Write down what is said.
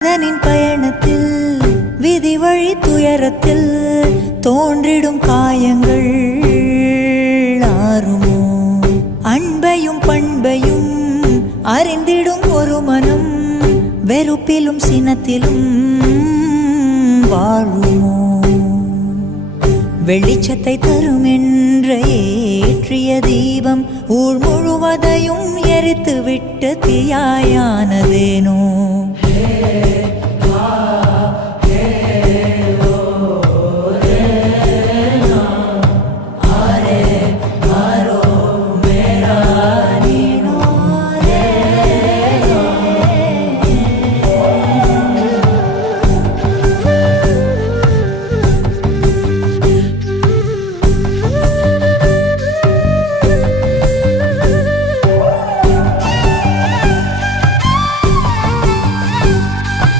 அதனின் பயணத்தில் விதி வழி துயரத்தில் தோன்றிடும் காயங்கள் ஆறுமோ? அன்பையும் பண்பையும் அறிந்திடும் ஒரு மனம் வெறுப்பிலும் சினத்திலும் வாழுமோ? வெளிச்சத்தை தரும் என்ற ஏற்றிய தீபம் ஊர் முழுவதையும் எரித்து விட்டு தீயாயானதேனோ?